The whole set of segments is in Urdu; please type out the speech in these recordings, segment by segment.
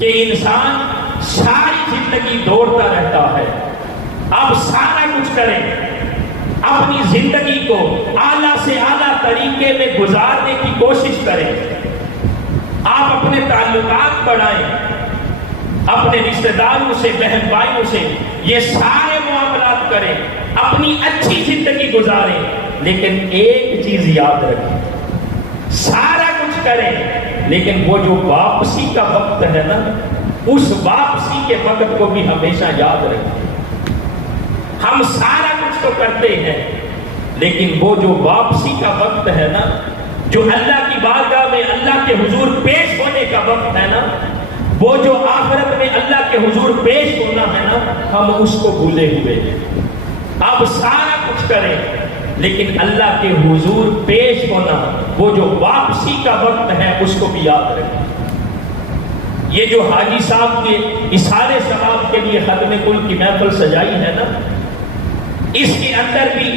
کہ انسان ساری زندگی دوڑتا رہتا ہے. آپ سارا کچھ کریں، اپنی زندگی کو اعلیٰ سے اعلیٰ طریقے میں گزارنے کی کوشش کریں. آپ اپنے تعلقات بڑھائیں، اپنے رشتہ داروں سے، بہن بھائیوں سے یہ سارے معاملات کریں، اپنی اچھی زندگی گزاریں. لیکن ایک چیز یاد رکھیں، سارا کچھ کریں لیکن وہ جو واپسی کا وقت ہے نا، اس واپسی کے وقت کو بھی ہمیشہ یاد رکھیں. ہم سارا کچھ تو کرتے ہیں لیکن وہ جو واپسی کا وقت ہے نا، جو اللہ کی بارگاہ میں اللہ کے حضور پیش ہونے کا وقت ہے نا، وہ جو آخرت میں اللہ کے حضور پیش ہونا ہے نا، ہم اس کو بھولے ہوئے ہیں. آپ سارا کچھ کریں لیکن اللہ کے حضور پیش ہونا، وہ جو واپسی کا وقت ہے، اس کو بھی یاد رکھیں. یہ جو حاجی صاحب کے اثارے ثواب کے لیے ختم کل کی محفل سجائی ہے نا، اس کے اندر بھی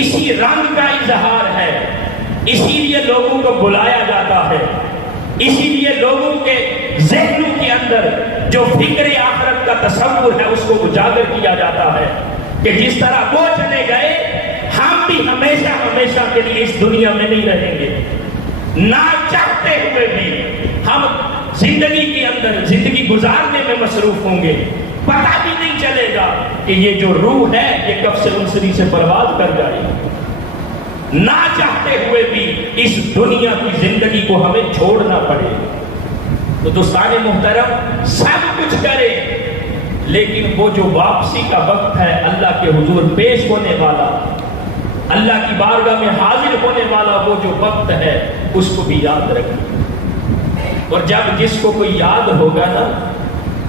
اسی رنگ کا اظہار ہے. اسی لیے لوگوں کو بلایا جاتا ہے، اسی لیے لوگوں کے ذہنوں کے اندر جو فکر آخرت کا تصور ہے اس کو اجاگر کیا جاتا ہے کہ جس طرح وہ چلے گئے، ہم بھی ہمیشہ ہمیشہ کے لیے اس دنیا میں نہیں رہیں گے. نہ چاہتے ہوئے بھی ہم زندگی کے اندر زندگی گزارنے میں مصروف ہوں گے. پتہ بھی نہیں چلے گا کہ یہ جو روح ہے یہ کب سے انسری سے برباد کر جائے. نہ چاہتے ہوئے بھی اس دنیا کی زندگی کو ہمیں چھوڑنا پڑے. تو دوستان محترم، سب کچھ کرے لیکن وہ جو واپسی کا وقت ہے، اللہ کے حضور پیش ہونے والا، اللہ کی بارگاہ میں حاضر ہونے والا وہ جو وقت ہے، اس کو بھی یاد رکھیں. اور جب جس کو کوئی یاد ہوگا نا،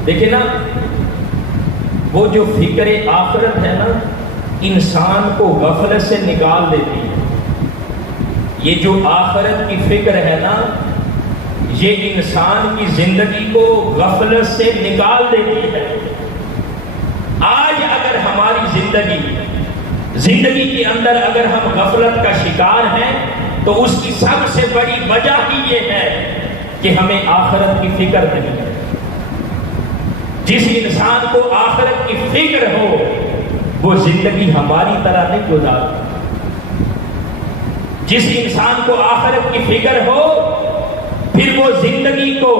دیکھیں نا، وہ جو فکر آخرت ہے نا، انسان کو غفلت سے نکال دیتی ہے. یہ جو آخرت کی فکر ہے نا، یہ انسان کی زندگی کو غفلت سے نکال دیتی ہے. آج اگر ہماری زندگی کے اندر اگر ہم غفلت کا شکار ہیں تو اس کی سب سے بڑی وجہ ہی یہ ہے کہ ہمیں آخرت کی فکر نہیں ہے. جس انسان کو آخرت کی فکر ہو وہ زندگی ہماری طرح نہیں گزارتا. جس انسان کو آخرت کی فکر ہو پھر وہ زندگی کو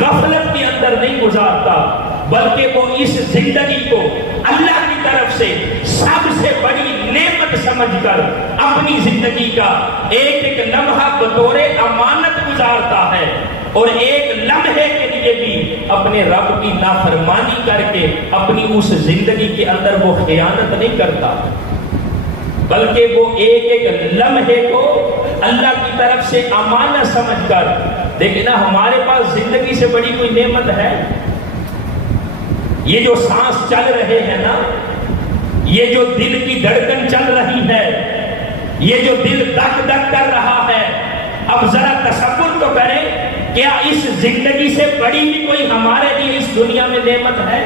غفلت کے اندر نہیں گزارتا، بلکہ وہ اس زندگی کو اللہ کی طرف سے سب سے بڑی نعمت سمجھ کر اپنی زندگی کا ایک ایک لمحہ بطور امانت گزارتا ہے، اور ایک لمحے کے لیے بھی اپنے رب کی نافرمانی کر کے اپنی اس زندگی کے اندر وہ خیانت نہیں کرتا، بلکہ وہ ایک ایک لمحے کو اللہ کی طرف سے امانت سمجھ کر. دیکھیں نا، ہمارے پاس زندگی سے بڑی کوئی نعمت ہے؟ یہ جو سانس چل رہے ہیں نا، یہ جو دل کی دھڑکن چل رہی ہے، یہ جو دل دک دک کر رہا ہے، اب ذرا تصور تو کریں، کیا اس زندگی سے بڑی بھی کوئی ہمارے لیے اس دنیا میں نعمت ہے؟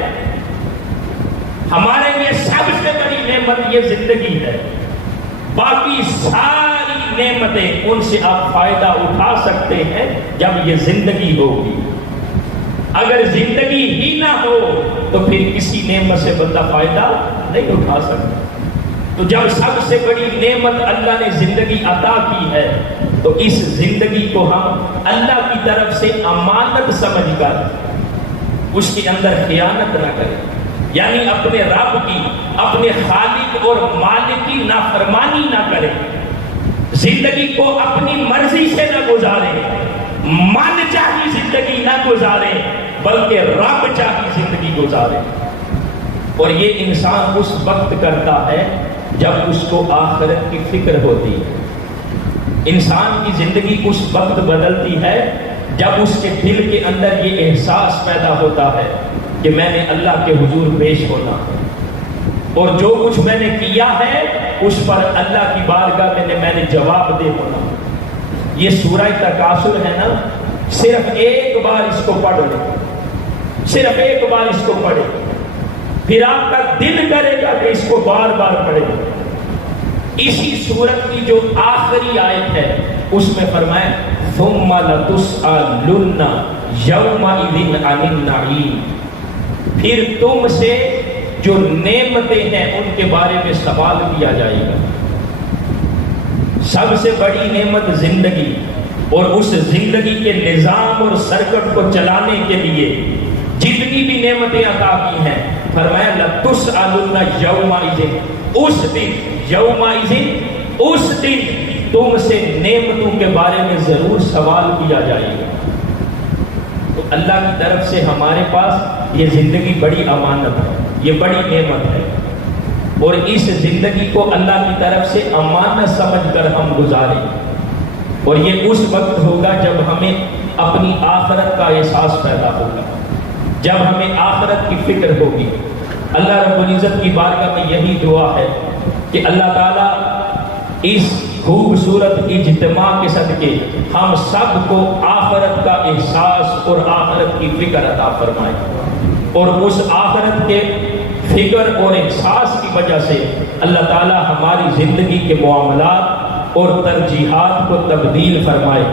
ہمارے لیے سب سے بڑی نعمت یہ زندگی ہے. باقی ساری نعمتیں ان سے آپ فائدہ اٹھا سکتے ہیں جب یہ زندگی ہوگی. اگر زندگی ہی نہ ہو تو پھر کسی نعمت سے بندہ فائدہ نہیں اٹھا سکتا. تو جب سب سے بڑی نعمت اللہ نے زندگی عطا کی ہے تو اس زندگی کو ہم اللہ کی طرف سے امانت سمجھ کر اس کے اندر خیانت نہ کریں، یعنی اپنے رب کی، اپنے خالق اور مالک کی نافرمانی نہ کریں. زندگی کو اپنی مرضی سے نہ گزاریں، من چاہی زندگی نہ گزاریں، بلکہ رب چاہی زندگی گزاریں. اور یہ انسان اس وقت کرتا ہے جب اس کو آخرت کی فکر ہوتی ہے. انسان کی زندگی اس وقت بدلتی ہے جب اس کے دل کے اندر یہ احساس پیدا ہوتا ہے کہ میں نے اللہ کے حضور پیش ہونا اور جو کچھ میں نے کیا ہے اس پر اللہ کی بارگاہ میں نے جواب دے ہونا. یہ سورہ تکاثر ہے نا، صرف ایک بار اس کو پڑھ لیں، صرف ایک بار اس کو پڑھیں، پھر آپ کا دل کرے گا کہ اس کو بار بار پڑھیں. اسی سورت کی جو آخری آیت ہے اس میں فرمائے ثم لتسألن یومئذ عن النعیم، پھر تم سے جو نعمتیں ہیں ان کے بارے میں سوال کیا جائے گا۔ سب سے بڑی نعمت زندگی، اور اس زندگی کے نظام اور سرکٹ کو چلانے کے لیے جتنی بھی نعمتیں عطا کی ہیں، فرمایا لتسألن یومئذ، اس دن، یومئذ اس دن تم سے نعمتوں کے بارے میں ضرور سوال کیا جائے گا۔ تو اللہ کی طرف سے ہمارے پاس یہ زندگی بڑی امانت ہے، یہ بڑی نعمت ہے، اور اس زندگی کو اللہ کی طرف سے امانت سمجھ کر ہم گزاریں، اور یہ اس وقت ہوگا جب ہمیں اپنی آخرت کا احساس پیدا ہوگا، جب ہمیں آخرت کی فکر ہوگی۔ اللہ رب العزت کی بارگاہ میں یہی دعا ہے کہ اللہ تعالیٰ اس خوبصورت اجتماع کے صدقے ہم سب کو آخرت کا احساس اور آخرت کی فکر عطا فرمائے، اور اس آخرت کے فکر اور احساس کی وجہ سے اللہ تعالیٰ ہماری زندگی کے معاملات اور ترجیحات کو تبدیل فرمائے،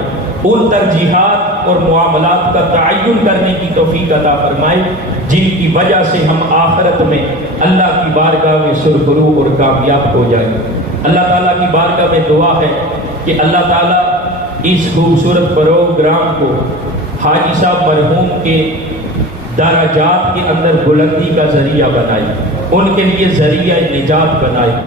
ان ترجیحات اور معاملات کا تعین کرنے کی توفیق عطا فرمائے جن کی وجہ سے ہم آخرت میں اللہ کی بارگاہ میں سرخرو اور کامیاب ہو جائیں۔ اللہ تعالیٰ کی بارگاہ میں دعا ہے کہ اللہ تعالیٰ اس خوبصورت پروگرام کو حاجی صاحب مرحوم کے درجات کے اندر بلندی کا ذریعہ بنائے، ان کے لیے ذریعہ نجات بنائے۔